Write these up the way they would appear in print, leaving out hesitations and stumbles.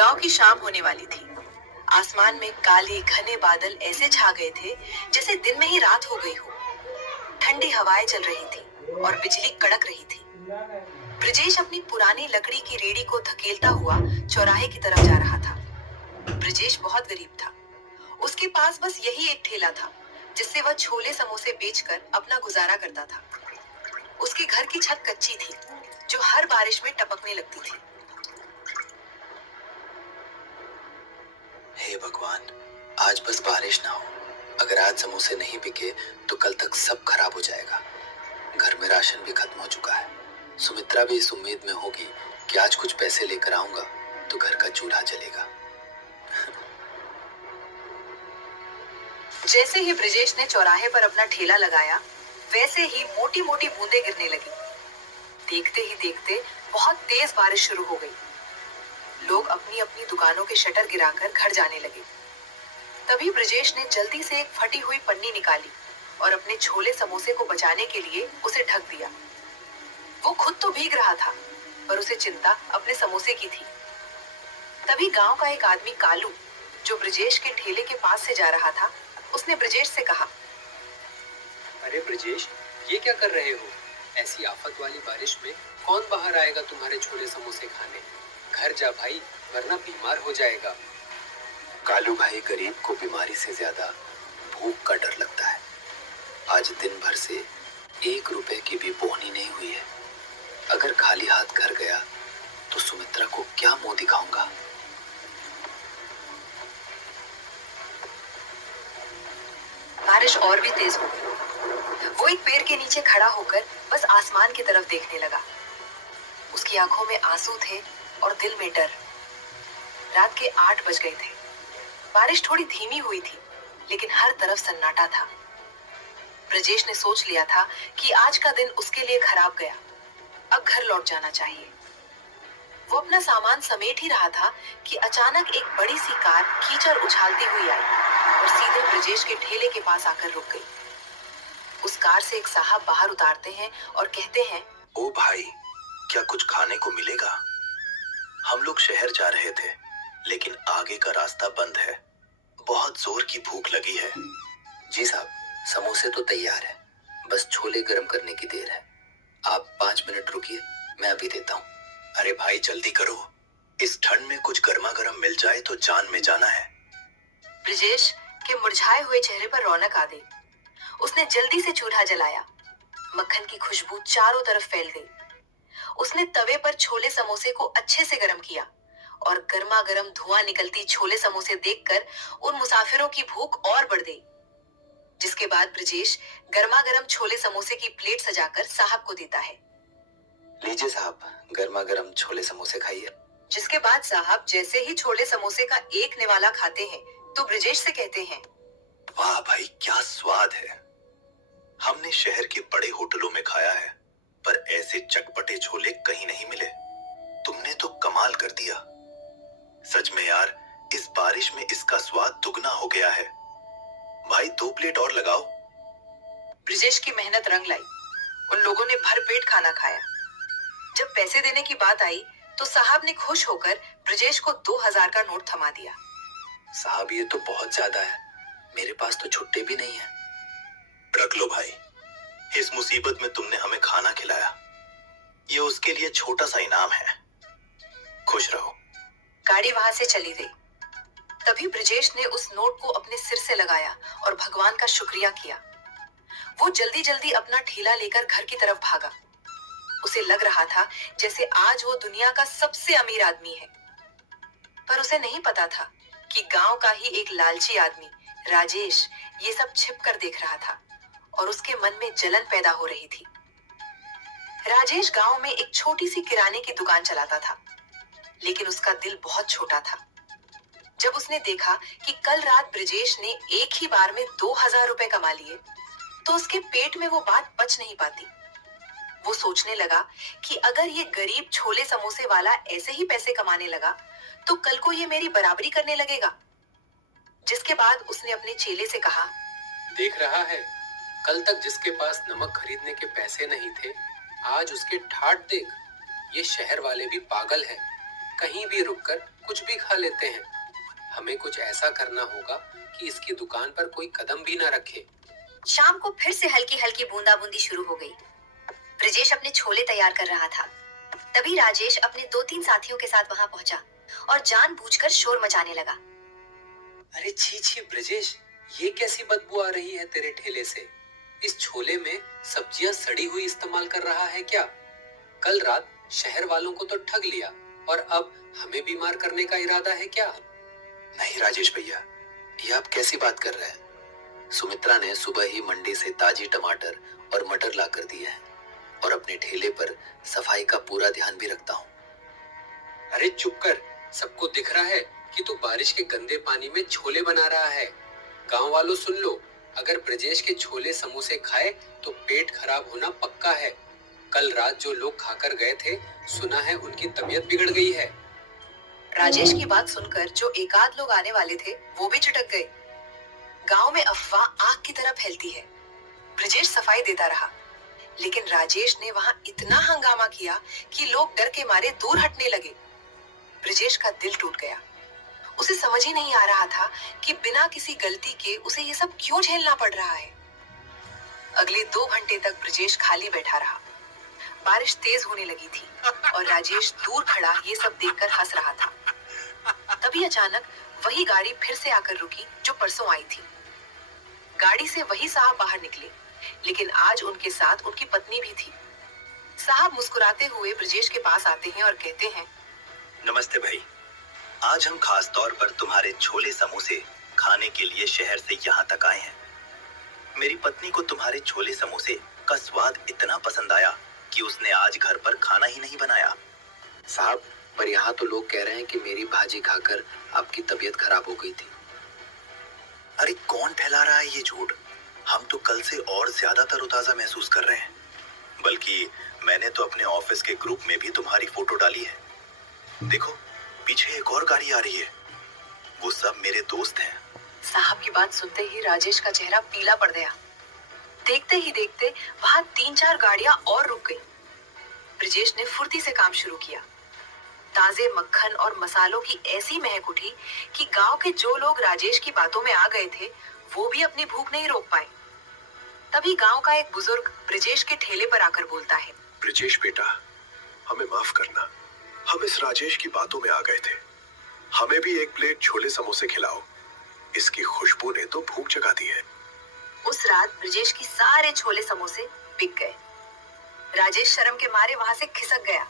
गांव की शाम होने वाली थी। आसमान में काले घने बादल ऐसे छा गए थे जैसे दिन में ही रात हो गई हो। ठंडी हवाएं चल रही थी और बिजली कड़क रही थी। ब्रजेश अपनी पुरानी लकड़ी की रेडी को धकेलता हुआ चौराहे की तरफ जा रहा था। ब्रजेश बहुत गरीब था। उसके पास बस यही एक ठेला था जिससे वह छोले समोसे बेचकर अपना गुजारा करता था। उसके घर की छत कच्ची थी जो हर बारिश में टपकने लगती थी। हे भगवान, आज बस बारिश ना हो। अगर आज समोसे नहीं बिके तो कल तक सब खराब हो जाएगा। घर में राशन भी खत्म हो चुका है। सुमित्रा भी इस उम्मीद में होगी कि आज कुछ पैसे लेकर आऊंगा तो घर का चूल्हा जलेगा। जैसे ही ब्रजेश ने चौराहे पर अपना ठेला लगाया, वैसे ही मोटी मोटी बूंदें गिरने लगी। देखते ही देखते बहुत तेज बारिश शुरू हो गई। लोग अपनी अपनी दुकानों के शटर गिराकर घर जाने लगे। तभी ब्रजेश ने जल्दी से एक फटी हुई पन्नी निकाली और अपने छोले समोसे को बचाने के लिए उसे ढक दिया। वो खुद तो भीग रहा था, पर उसे चिंता अपने समोसे की थी। तभी गांव का एक आदमी कालू, जो ब्रजेश के ठेले के पास से जा रहा था, उसने ब्रजेश से कहा, अरे ब्रजेश, ये क्या कर रहे हो? ऐसी आफत वाली बारिश में कौन बाहर आएगा तुम्हारे छोले समोसे खाने? घर जा भाई, वरना बीमार हो जाएगा। कालू भाई, गरीब को बीमारी से ज्यादा भूख का डर लगता है। आज दिन भर से 1 रुपए की भी बोहनी नहीं हुई है। अगर खाली हाथ घर गया तो सुमित्रा को क्या मुंह दिखाऊंगा। बारिश और भी तेज हो गई। वो एक पेड़ के नीचे खड़ा होकर बस आसमान की तरफ देखने लगा। उसकी आंखों में आंसू थे और दिल में डर। रात के 8 बज गए थे। बारिश थोड़ी धीमी हुई थी, लेकिन हर तरफ सन्नाटा था। ब्रजेश ने सोच लिया था कि आज का दिन उसके लिए खराब गया। अब घर लौट जाना चाहिए। वो अपना सामान समेट ही रहा था कि अचानक एक बड़ी सी कार कीचड़ उछालती हुई आई और सीधे ब्रजेश के ठेले के पास आकर रुक गई। उस कार से एक साहब बाहर उतारते हैं और कहते हैं, ओ भाई, क्या कुछ खाने को मिलेगा? हम लोग शहर जा रहे थे, लेकिन आगे का रास्ता बंद है। बहुत जोर की भूख लगी है। जी साहब, समोसे तो तैयार है, बस छोले गर्म करने की देर है। आप 5 मिनट रुकिए, मैं अभी देता हूँ। अरे भाई, जल्दी करो। इस ठंड में कुछ गर्मा गर्म मिल जाए तो जान में जाना है। ब्रजेश के मुरझाए हुए चेहरे पर रौनक आ गई। उसने जल्दी से चूल्हा जलाया। मक्खन की खुशबू चारों तरफ फैल गई। उसने तवे पर छोले समोसे को अच्छे से गर्म किया और गर्मा गर्म धुआं निकलती छोले समोसे देखकर उन मुसाफिरों की भूख और बढ़ गई। जिसके बाद ब्रजेश गर्मा गर्म छोले समोसे की प्लेट सजाकर साहब को देता है। लीजिए साहब, गर्मा गर्म छोले समोसे खाइए। जिसके बाद साहब जैसे ही छोले समोसे का एक निवाला खाते हैं तो ब्रजेश से कहते हैं, वाह भाई, क्या स्वाद है। हमने शहर के बड़े होटलों में खाया है, पर ऐसे चटपटे छोले कहीं नहीं मिले। तुमने तो कमाल कर दिया। सच में यार, इस बारिश में इसका स्वाद दुगना हो गया है। भाई, 2 प्लेट और लगाओ। ब्रजेश की मेहनत रंग लाई। उन लोगों ने भरपेट खाना खाया। जब पैसे देने की बात आई तो साहब ने खुश होकर ब्रजेश को 2000 का नोट थमा दिया। साहब, ये तो बहुत ज्यादा है। मेरे पास तो छुट्टे भी नहीं है। रख लो भाई, इस मुसीबत में तुमने हमें खाना खिलाया। ये उसके लिए छोटा सा इनाम है। खुश रहो। गाड़ी वहां से चली गई। तभी ब्रजेश ने उस नोट को अपने सिर से लगाया और भगवान का शुक्रिया किया। वो जल्दी जल्दी अपना ठेला लेकर घर की तरफ भागा। उसे लग रहा था जैसे आज वो दुनिया का सबसे अमीर आदमी है। पर उसे नहीं पता था कि गांव का ही एक लालची आदमी राजेश ये सब छिप कर देख रहा था और उसके मन में जलन पैदा हो रही थी। राजेश गांव में एक छोटी सी किराने की दुकान चलाता था, लेकिन उसका दिल बहुत छोटा था। जब उसने देखा कि कल रात ब्रजेश ने एक ही बार में 2000 रुपए कमा लिए, तो उसके पेट में वो बात पच नहीं पाती। वो सोचने लगा कि अगर ये गरीब छोले समोसे वाला ऐसे ही पैसे कमाने लगा तो कल को ये मेरी बराबरी करने लगेगा। जिसके बाद उसने अपने चेले से कहा, देख रहा है, कल तक जिसके पास नमक खरीदने के पैसे नहीं थे, आज उसके ठाट देख। ये शहर वाले भी पागल हैं। कहीं भी रुककर कुछ भी खा लेते हैं। हमें कुछ ऐसा करना होगा कि इसकी दुकान पर कोई कदम भी ना रखे। शाम को फिर से हल्की हल्की बूंदाबूंदी शुरू हो गई। ब्रिजेश अपने छोले तैयार कर रहा था। तभी राजेश अपने 2-3 साथियों के साथ वहां पहुंचा और जानबूझकर शोर मचाने लगा। अरे छी छी ब्रजेश, ये कैसी बदबू आ रही है तेरे ठेले से? इस छोले में सब्जियां सड़ी हुई इस्तेमाल कर रहा है क्या? कल रात शहर वालों को तो ठग लिया और अब हमें बीमार करने का इरादा है क्या? नहीं राजेश भैया, ये आप कैसी बात कर रहे हैं? सुमित्रा ने सुबह ही मंडी से ताजी टमाटर और मटर ला कर दिए हैं और अपने ठेले पर सफाई का पूरा ध्यान भी रखता हूँ। अरे चुप कर, सबको दिख रहा है कि तू बारिश के गंदे पानी में छोले बना रहा है। गांव वालों सुन लो, अगर ब्रजेश के छोले समोसे खाए तो पेट खराब होना पक्का है। कल रात जो लोग खाकर गए थे, सुना है उनकी तबीयत बिगड़ गई है। राजेश की बात सुनकर जो एकाध लोग आने वाले थे वो भी चिटक गए। गांव में अफवाह आग की तरह फैलती है। ब्रिजेश सफाई देता रहा, लेकिन राजेश ने वहां इतना हंगामा किया कि लोग डर के मारे दूर हटने लगे। ब्रिजेश का दिल टूट गया। उसे समझ ही नहीं आ रहा था कि बिना किसी गलती के उसे ये सब क्यों झेलना पड़ रहा है। अगले 2 घंटे तक ब्रिजेश खाली बैठा रहा। बारिश तेज होने लगी थी और राजेश दूर खड़ा ये सब देखकर हंस रहा था। तभी अचानक वही गाड़ी फिर से आकर रुकी जो परसों आई थी। गाड़ी से वही साहब बाहर निकले, लेकिन आज उनके साथ उनकी पत्नी भी थी। साहब मुस्कुराते हुए ब्रिजेश के पास आते हैं और कहते हैं, नमस्ते भाई, आज हम खास तौर पर तुम्हारे छोले समोसे खाने के लिए शहर से यहाँ तक आए हैं। मेरी पत्नी को तुम्हारे छोले समोसे का स्वाद इतना पसंद आया कि उसने आज घर पर खाना ही नहीं बनाया। साहब, पर यहाँ तो लोग कह रहे हैं कि मेरी भाजी खाकर आपकी तबीयत खराब हो गई थी। अरे कौन फैला रहा है ये झूठ? हम तो कल से और ज्यादा तरोताजा महसूस कर रहे हैं। बल्कि मैंने तो अपने ऑफिस के ग्रुप में भी तुम्हारी फोटो डाली है। देखो, पीछे एक और गाड़ी आ रही है। वो सब मेरे दोस्त हैं। साहब की बात सुनते ही राजेश का चेहरा पीला पड़ गया। देखते ही देखते वहां 3-4 गाड़ियां और रुक गई। ब्रिजेश ने फुर्ती से काम शुरू किया। ताजे मक्खन और मसालों की ऐसी महक उठी कि गांव के जो लोग राजेश की बातों में आ गए थे वो भी अपनी भूख नहीं रोक पाए। तभी गांव का एक बुजुर्ग ब्रिजेश के ठेले पर आकर बोलता है, ब्रिजेश बेटा, हमें माफ करना, हम इस राजेश की बातों में आ गए थे। हमें भी एक प्लेट छोले समोसे खिलाओ, इसकी खुशबू ने तो भूख जगा दी है। उस रात ब्रिजेश की सारे छोले समोसे बिक गए। राजेश शर्म के मारे वहां से खिसक गया।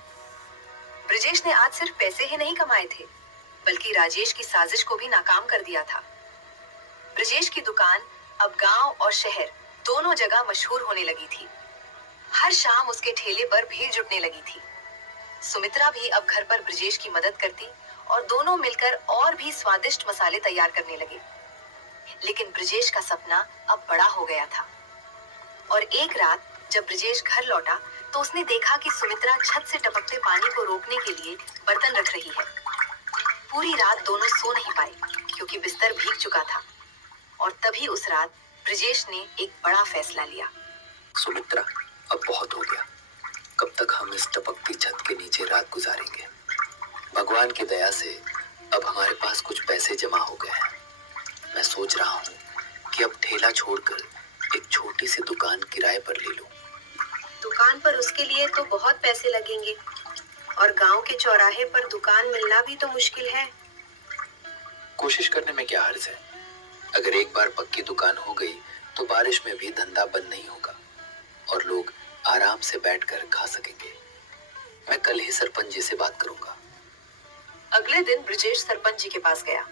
ब्रिजेश ने आज सिर्फ पैसे ही नहीं कमाए थे, बल्कि राजेश की साजिश को भी नाकाम कर दिया था। ब्रिजेश की दुकान अब गांव और शहर दोनों जगह मशहूर होने लगी थी। हर शाम उसके ठेले पर भीड़ जुटने लगी थी। सुमित्रा भी अब घर पर ब्रिजेश की मदद करती और दोनों मिलकर और भी स्वादिष्ट मसाले तैयार करने लगे। लेकिन ब्रिजेश का सपना अब बड़ा हो गया था और एक रात जब ब्रिजेश घर लौटा तो उसने देखा कि सुमित्रा छत से टपकते पानी को रोकने के लिए बर्तन रख रही है। पूरी रात दोनों सो नहीं पाए क्योंकि बिस्तर भीग चुका था। और तभी उस रात ब्रिजेश ने एक बड़ा फैसला लिया। सुमित्रा, अब बहुत हो गया। कब तक हम इस टपकती छत के नीचे रात गुजारेंगे? भगवान की दया से अब हमारे पास कुछ पैसे जमा हो गए हैं। मैं सोच रहा हूँ कि अब ठेला छोड़कर एक छोटी सी दुकान किराए पर ले लूं। दुकान पर उसके लिए तो बहुत पैसे लगेंगे और गांव के चौराहे पर दुकान मिलना भी तो मुश्किल है। कोशिश करने में क्या हर्ज है? अगर एक बार पक्की दुकान हो गई तो बारिश में भी धंधा बंद नहीं होगा और लोग आराम से बैठकर खा सकेंगे। मैं कल ही सरपंच जी से बात करूंगा। अगले दिन ब्रिजेश सरपंच जी के पास गया।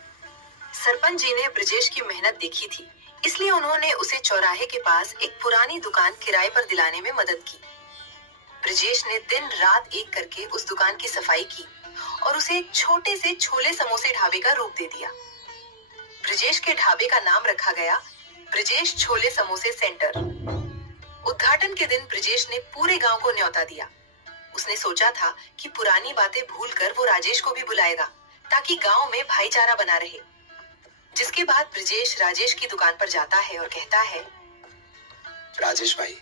सरपंच जी ने ब्रिजेश की मेहनत देखी थी, इसलिए उन्होंने उसे चौराहे के पास एक पुरानी दुकान किराए पर दिलाने में मदद की। ब्रिजेश ने दिन रात एक करके उस दुकान की सफाई की और उसे एक छोटे से छोले समोसे ढाबे का रूप दे दिया। ब्रिजेश के ढाबे का नाम रखा गया ब्रिजेश छोले समोसे सेंटर। उद्घाटन के दिन ब्रिजेश ने पूरे गांव को न्योता दिया। उसने सोचा था कि पुरानी बातें भूलकर वो राजेश को भी बुलाएगा ताकि गांव में भाईचारा बना रहे। जिसके बाद ब्रिजेश राजेश की दुकान पर जाता है और कहता है, राजेश भाई,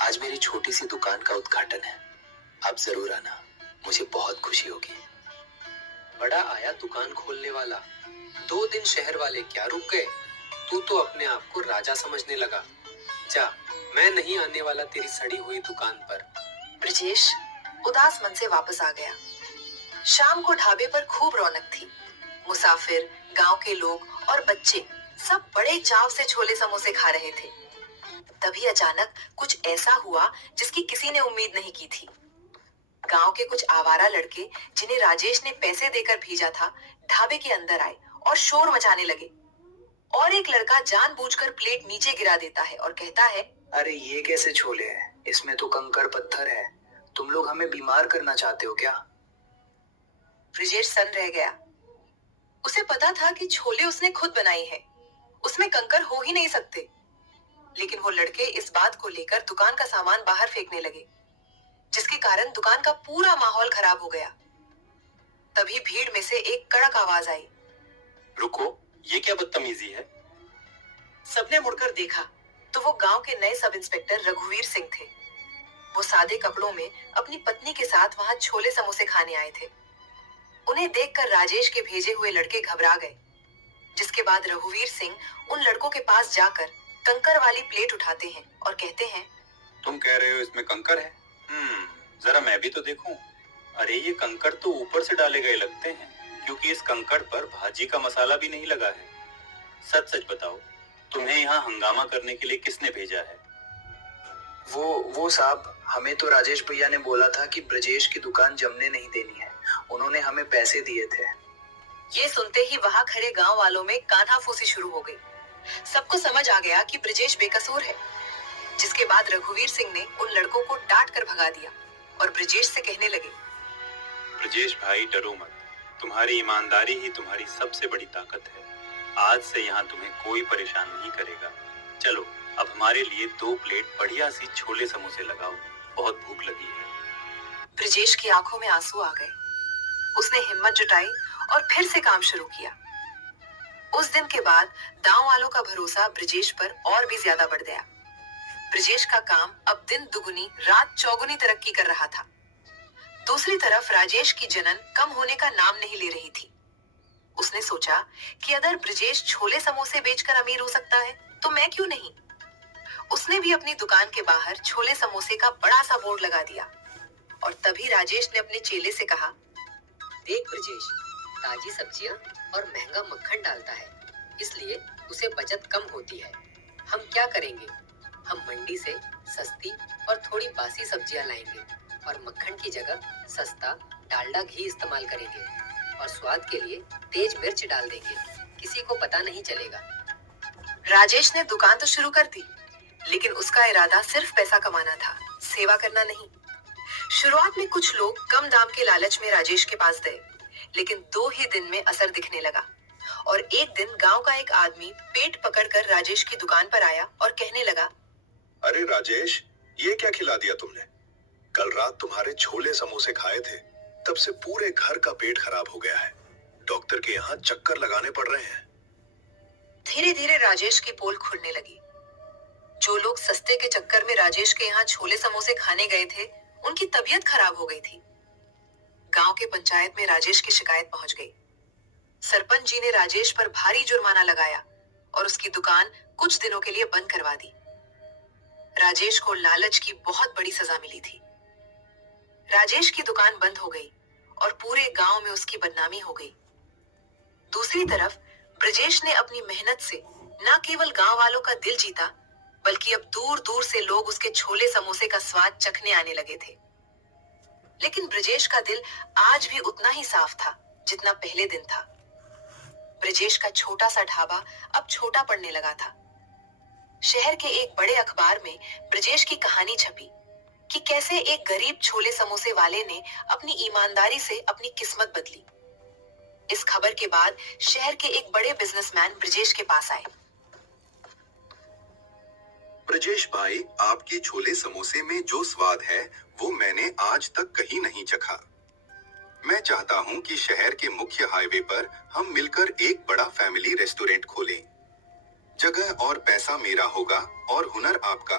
आज मेरी छोटी सी दुकान का उद्घाटन है। आप जरूर आना, मुझे बहुत खुशी होगी। बड़ा आया दुकान खोलने वाला। 2 दिन शहर वाले क्या रुक गए, तू तो अपने आप को राजा समझने लगा। जा, मैं नहीं आने वाला तेरी सड़ी हुई दुकान पर। ब्रजेश उदास मन से वापस आ गया। शाम को ढाबे पर खूब रौनक थी। मुसाफिर, गांव के लोग और बच्चे सब बड़े चाव से छोले समोसे खा रहे थे। तभी अचानक कुछ ऐसा हुआ जिसकी किसी ने उम्मीद नहीं की थी। गांव के कुछ आवारा लड़के जिन्हें राजेश ने पैसे देकर भेजा था, ढाबे के अंदर आए और शोर मचाने लगे। और एक लड़का जानबूझकर प्लेट नीचे गिरा देता है और कहता है, अरे ये कैसे छोले हैं? इसमें तो कंकड़ पत्थर है। तुम लोग हमें बीमार करना चाहते हो क्या? ब्रजेश सन रह गया। उसे पता था कि छोले उसने खुद बनाए हैं, उसमें कंकर हो ही नहीं सकते। लेकिन वो लड़के इस बात को लेकर दुकान का सामान बाहर फेंकने लगे, जिसके कारण दुकान का पूरा माहौल खराब हो गया। तभी भीड़ में से एक कड़क आवाज आई, रुको, ये क्या बदतमीजी है? सबने मुड़कर देखा तो वो गांव के नए सब इंस्पेक्टर रघुवीर सिंह थे। वो सादे कपड़ों में अपनी पत्नी के साथ वहां छोले समोसे खाने आए थे। उन्हें देखकर राजेश के भेजे हुए लड़के घबरा गए, जिसके बाद रघुवीर सिंह उन लड़कों के पास जाकर कंकर वाली प्लेट उठाते हैं और कहते हैं, तुम कह रहे हो इसमें कंकर है? जरा मैं भी तो देखूं। अरे ये कंकर तो ऊपर से डाले गए लगते हैं, क्योंकि इस कंकर पर भाजी का मसाला भी नहीं लगा है। सच सच बताओ, तुम्हें यहाँ हंगामा करने के लिए किसने भेजा है? वो साहब, हमें तो राजेश भैया ने बोला था कि ब्रजेश की दुकान जमने नहीं देनी है। उन्होंने हमें पैसे दिए थे। ये सुनते ही वहां खड़े गांव वालों में कान्हाफूसी शुरू हो गई। सबको समझ आ गया कि ब्रजेश बेकसूर है। जिसके बाद रघुवीर सिंह ने उन लड़कों को डांट कर भगा दिया और ब्रजेश से कहने लगे, ब्रजेश भाई डरो मत, तुम्हारी ईमानदारी ही तुम्हारी सबसे बड़ी ताकत है। आज से यहाँ तुम्हें कोई परेशान नहीं करेगा। चलो अब हमारे लिए 2 प्लेट बढ़िया सी छोले समोसे लगाओ, बहुत भूख लगी है। ब्रजेश की आंखों में आंसू आ गए। उसने हिम्मत जुटाई और फिर से काम शुरू किया। उस दिन के बाद गांव वालों का भरोसा ब्रजेश पर और भी ज्यादा बढ़ गया। ब्रजेश का काम अब दिन दुगुनी रात चौगुनी तरक्की कर रहा था। दूसरी तरफ राजेश की जलन कम होने का नाम नहीं ले रही थी। उसने सोचा कि अगर ब्रजेश छोले समोसे बेचकर अमीर हो सकता है तो मैं क्यों नहीं। उसने भी अपनी दुकान के बाहर छोले समोसे का बड़ा सा बोर्ड लगा दिया। और तभी राजेश ने अपने चेले से कहा, देख ब्रजेश, ताजी सब्जियां और महंगा मक्खन डालता है, इसलिए उसे बचत कम होती है। हम क्या करेंगे, हम मंडी से सस्ती और थोड़ी बासी सब्जियां लाएंगे और मक्खन की जगह सस्ता डालडा घी इस्तेमाल करेंगे और स्वाद के लिए तेज मिर्च डाल देंगे, किसी को पता नहीं चलेगा। राजेश ने दुकान तो शुरू कर दी, लेकिन उसका इरादा सिर्फ पैसा कमाना था, सेवा करना नहीं। शुरुआत में कुछ लोग कम दाम के लालच में राजेश के पास गए, लेकिन 2 ही दिन में असर दिखने लगा। और एक दिन गांव का एक आदमी पेट पकड़कर राजेश की दुकान पर आया और कहने लगा, अरे राजेश, ये क्या खिला दिया तुमने? कल रात तुम्हारे छोले समोसे खाए थे, तब से पूरे घर का पेट खराब हो गया है। डॉक्टर के यहाँ चक्कर लगाने पड़ रहे हैं। धीरे धीरे राजेश की पोल खुलने लगी। जो लोग सस्ते के चक्कर में राजेश के यहाँ छोले समोसे खाने गए थे, उनकी तबीयत खराब हो गई थी। गांव के पंचायत में राजेश की शिकायत पहुंच गई। सरपंच जी ने राजेश पर भारी जुर्माना लगाया और उसकी दुकान कुछ दिनों के लिए बंद करवा दी। राजेश को लालच की बहुत बड़ी सजा मिली थी। राजेश की दुकान बंद हो गई और पूरे गांव में उसकी बदनामी हो गई। दूसरी तरफ ब्रजेश ने अपनी मेहनत से न केवल गांव वालों का दिल जीता, बल्कि अब दूर दूर से लोग उसके छोले समोसे का स्वाद चखने आने लगे थे। लेकिन ब्रजेश का दिल आज भी उतना ही साफ था जितना पहले दिन था। ब्रजेश का छोटा सा ढाबा अब छोटा पड़ने लगा था। शहर के एक बड़े अखबार में ब्रजेश की कहानी छपी कि कैसे एक गरीब छोले समोसे वाले ने अपनी ईमानदारी से अपनी किस्मत बदली। इस खबर के बाद शहर के एक बड़े बिजनेसमैन ब्रजेश के पास आए। ब्रजेश भाई, आपकी छोले समोसे में जो स्वाद है वो मैंने आज तक कहीं नहीं चखा। मैं चाहता हूं कि शहर के मुख्य हाईवे पर हम मिलकर एक बड़ा फैमिली रेस्टोरेंट खोलें। जगह और पैसा मेरा होगा और हुनर आपका।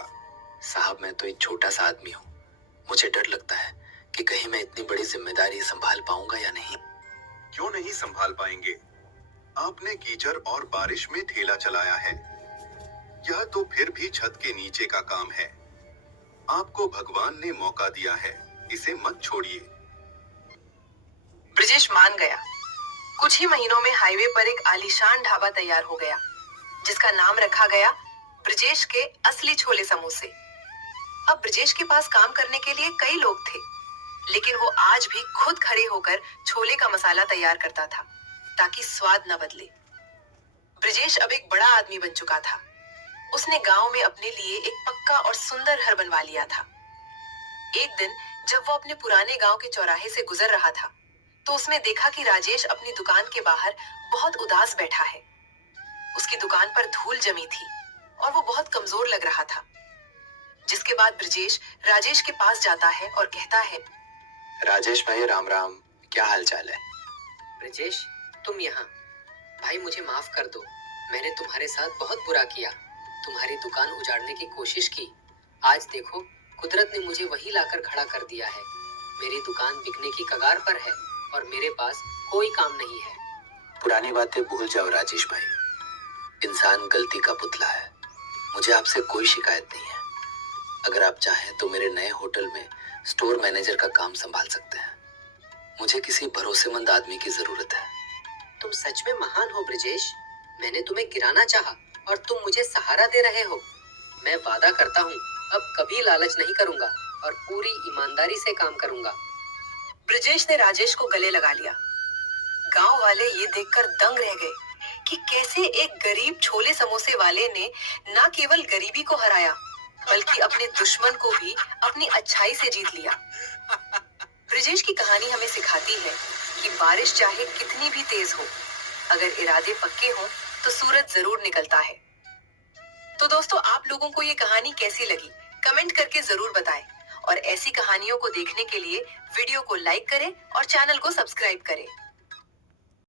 साहब, मैं तो एक छोटा सा आदमी हूँ। मुझे डर लगता है कि कहीं मैं इतनी बड़ी जिम्मेदारी संभाल पाऊंगा या नहीं। क्यों नहीं संभाल पाएंगे? आपने कीचड़ और बारिश में ठेला चलाया है। यह तो फिर भी छत के नीचे का काम है। आपको भगवान ने मौका दिया है, इसे मत छोड़िए। ब्रिजेश मान गया। कुछ ही महीनों में हाईवे पर एक आलीशान ढाबा तैयार हो गया, जिसका नाम रखा गया ब्रिजेश के असली छोले समोसे। अब ब्रिजेश के पास काम करने के लिए कई लोग थे, लेकिन वो आज भी खुद खड़े होकर छोले का मसाला तैयार करता था, ताकि स्वाद न बदले। ब्रिजेश अब एक बड़ा आदमी बन चुका था। उसने गांव में अपने लिए एक पक्का और सुंदर घर बनवा लिया था। एक दिन जब वो अपने पुराने गांव के चौराहे से गुजर रहा था, तो उसने देखा कि राजेश अपनी दुकान के बाहर बहुत उदास बैठा है। उसकी दुकान पर धूल जमी थी और वो बहुत कमजोर लग रहा था। जिसके बाद ब्रिजेश राजेश के पास जाता है और कहता है, राजेश भाई राम राम, क्या हाल चाल है? ब्रिजेश, तुम यहाँ। भाई मुझे माफ कर दो, मैंने तुम्हारे साथ बहुत बुरा किया, तुम्हारी दुकान उजाड़ने की कोशिश की। आज देखो, कुदरत ने मुझे वही लाकर खड़ा कर दिया है। मेरी दुकान बिकने की कगार पर है और मेरे पास कोई काम नहीं है। पुरानी बातें भूल जाओ राजेश भाई। इंसान गलती का पुतला है। मुझे आपसे कोई शिकायत नहीं है। अगर आप चाहें तो मेरे नए होटल में स्टोर मैनेजर का काम संभाल सकते हैं। मुझे किसी भरोसेमंद आदमी की जरूरत है। तुम सच में महान हो ब्रिजेश। मैंने तुम्हें गिराना चाहा और तुम मुझे सहारा दे रहे हो। मैं वादा करता हूँ, अब कभी लालच नहीं करूंगा और पूरी ईमानदारी से काम करूंगा। ब्रिजेश ने राजेश को गले लगा लिया। गांव वाले ये देखकर दंग रह गए कि कैसे एक गरीब छोले समोसे वाले ने न केवल गरीबी को हराया, बल्कि अपने दुश्मन को भी अपनी अच्छाई से जीत लिया। ब्रिजेश की कहानी हमें सिखाती है कि बारिश चाहे कितनी भी तेज हो, अगर इरादे पक्के हों तो सूरज जरूर निकलता है। तो दोस्तों, आप लोगों को ये कहानी कैसी लगी, कमेंट करके जरूर बताएं और ऐसी कहानियों को देखने के लिए वीडियो को लाइक करें और चैनल को सब्सक्राइब करें।